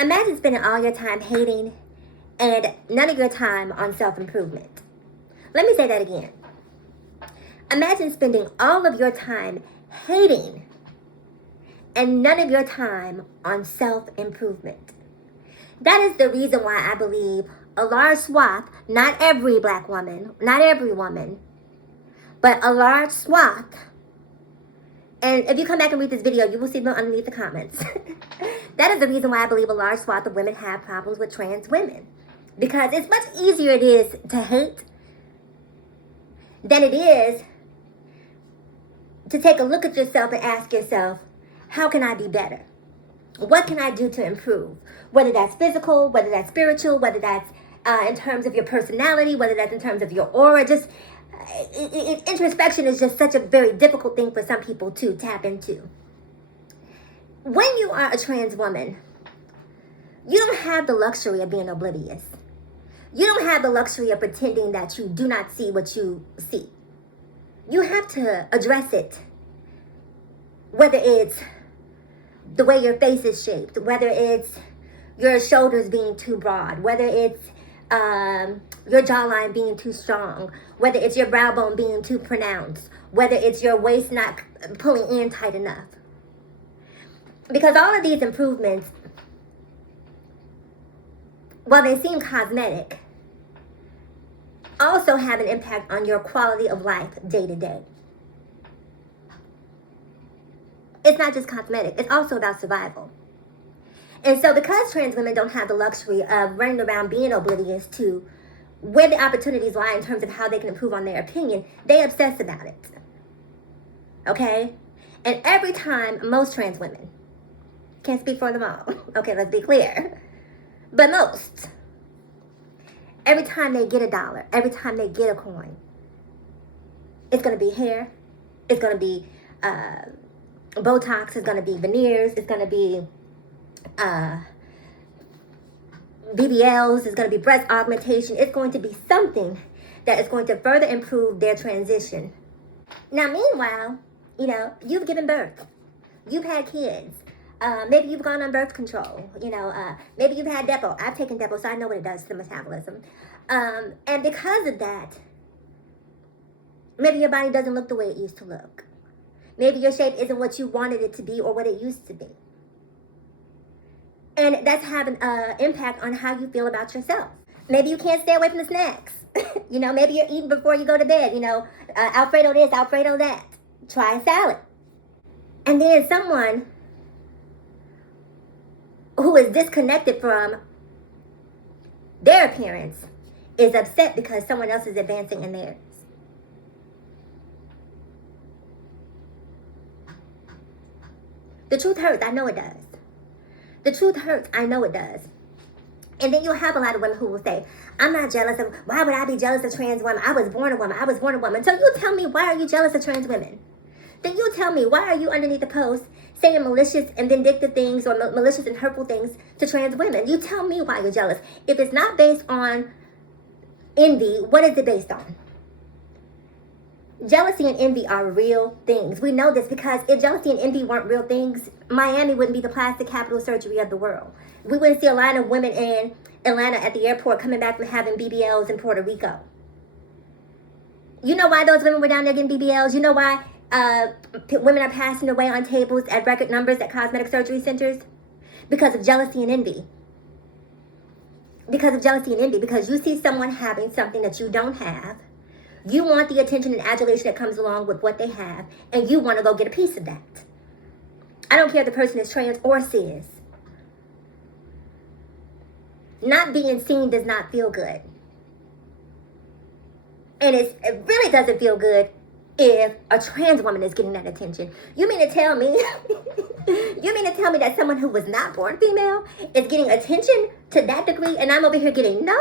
Imagine spending all your time hating and none of your time on self-improvement. Let me say that again. Imagine spending all of your time hating and none of your time on self-improvement. That is the reason why I believe a large swath, not every black woman, not every woman, but a large swath. And if you come back and read this video, you will see them underneath the comments. That is the reason why I believe a large swath of women have problems with trans women. Because it's much easier it is to hate than it is to take a look at yourself and ask yourself, how can I be better? What can I do to improve? Whether that's physical, whether that's spiritual, whether that's in terms of your personality, whether that's in terms of your aura, just introspection is just such a very difficult thing for some people to tap into. When you are a trans woman, you don't have the luxury of being oblivious. You don't have the luxury of pretending that you do not see what you see. You have to address it. Whether it's the way your face is shaped, whether it's your shoulders being too broad, whether it's your jawline being too strong, whether it's your brow bone being too pronounced, whether it's your waist not pulling in tight enough. Because all of these improvements, while they seem cosmetic, also have an impact on your quality of life day to day. It's not just cosmetic, it's also about survival. And so because trans women don't have the luxury of running around being oblivious to where the opportunities lie in terms of how they can improve on their opinion, they obsess about it. Okay? And every time, most trans women, can't speak for them all, okay, let's be clear, but most, every time they get a dollar, every time they get a coin, it's going to be hair, it's going to be Botox, it's going to be veneers, it's going to be BBLs, it's going to be breast augmentation. It's going to be something that is going to further improve their transition. Now, meanwhile, you know, you've given birth. You've had kids. Maybe you've gone on birth control. Maybe you've had Depo. I've taken Depo, so I know what it does to metabolism. And because of that, maybe your body doesn't look the way it used to look. Maybe your shape isn't what you wanted it to be or what it used to be. And that's having an impact on how you feel about yourself. Maybe you can't stay away from the snacks. Maybe you're eating before you go to bed. Alfredo this, Alfredo that. Try a salad. And then someone who is disconnected from their appearance is upset because someone else is advancing in theirs. The truth hurts. I know it does. The truth hurts. I know it does. And then you'll have a lot of women who will say, I'm not jealous of, why would I be jealous of trans women? I was born a woman. I was born a woman. So you tell me, why are you jealous of trans women? Then you tell me, why are you underneath the post saying malicious and vindictive things or malicious and hurtful things to trans women? You tell me why you're jealous. If it's not based on envy, what is it based on? Jealousy and envy are real things. We know this because if jealousy and envy weren't real things, Miami wouldn't be the plastic capital surgery of the world. We wouldn't see a line of women in Atlanta at the airport coming back from having BBLs in Puerto Rico. You know why those women were down there getting BBLs? You know why women are passing away on tables at record numbers at cosmetic surgery centers? Because of jealousy and envy. Because of jealousy and envy. Because you see someone having something that you don't have. You want the attention and adulation that comes along with what they have, and you want to go get a piece of that. I don't care if the person is trans or cis. Not being seen does not feel good. And it really doesn't feel good if a trans woman is getting that attention. You mean to tell me, that someone who was not born female is getting attention to that degree, and I'm over here getting none?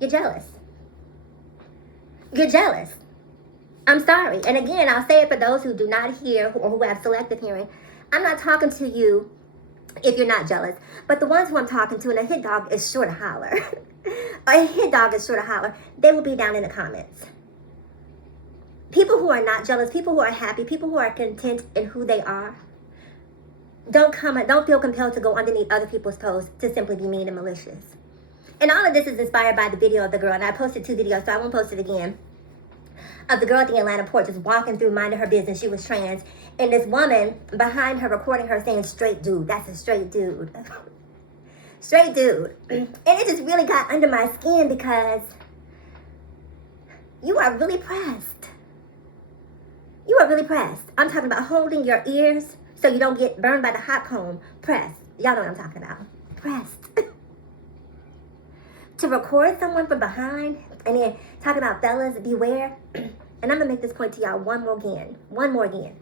You're jealous. You're jealous. I'm sorry. And again, I'll say it for those who do not hear or who have selective hearing. I'm not talking to you if you're not jealous. But the ones who I'm talking to, and a hit dog is sure to holler. A hit dog is sure to holler. They will be down in the comments. People who are not jealous, people who are happy, people who are content in who they are, Don't feel compelled to go underneath other people's posts to simply be mean and malicious. And all of this is inspired by the video of the girl, and I posted 2 videos, so I won't post it again, of the girl at the Atlanta port just walking through, minding her business. She was trans, and this woman behind her recording her saying, "Straight dude, that's a straight dude." Straight dude. And it just really got under my skin because you are really pressed. You are really pressed. I'm talking about holding your ears so you don't get burned by the hot comb. Pressed. Y'all know what I'm talking about. Pressed. To record someone from behind and then talk about fellas, beware. And I'm going to make this point to y'all one more again.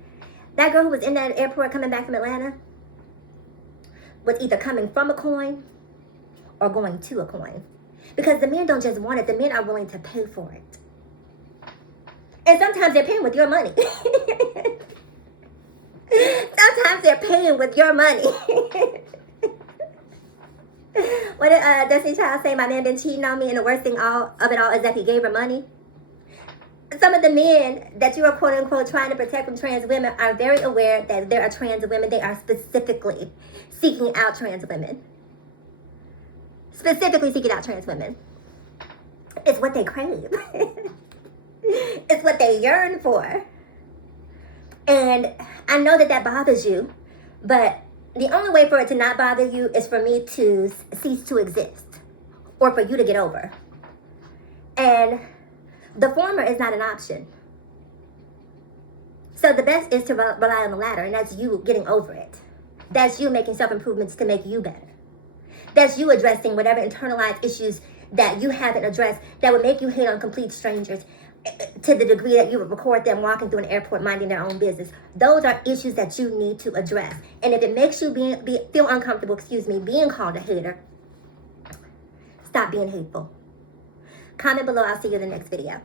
That girl who was in that airport coming back from Atlanta was either coming from a coin or going to a coin. Because the men don't just want it, the men are willing to pay for it. And sometimes they're paying with your money. Sometimes they're paying with your money. What did Destiny Child say? My man been cheating on me, and the worst thing of it all is that he gave her money. Some of the men that you are quote unquote trying to protect from trans women are very aware that there are trans women. They are specifically seeking out trans women. Specifically seeking out trans women. It's what they crave. It's what they yearn for. And I know that bothers you, but the only way for it to not bother you is for me to cease to exist or for you to get over. And the former is not an option. So the best is to rely on the latter, and that's you getting over it. That's you making self-improvements to make you better. That's you addressing whatever internalized issues that you haven't addressed that would make you hate on complete strangers to the degree that you would record them walking through an airport minding their own business. Those are issues that you need to address. And if it makes you feel uncomfortable, being called a hater, stop being hateful. Comment below. I'll see you in the next video.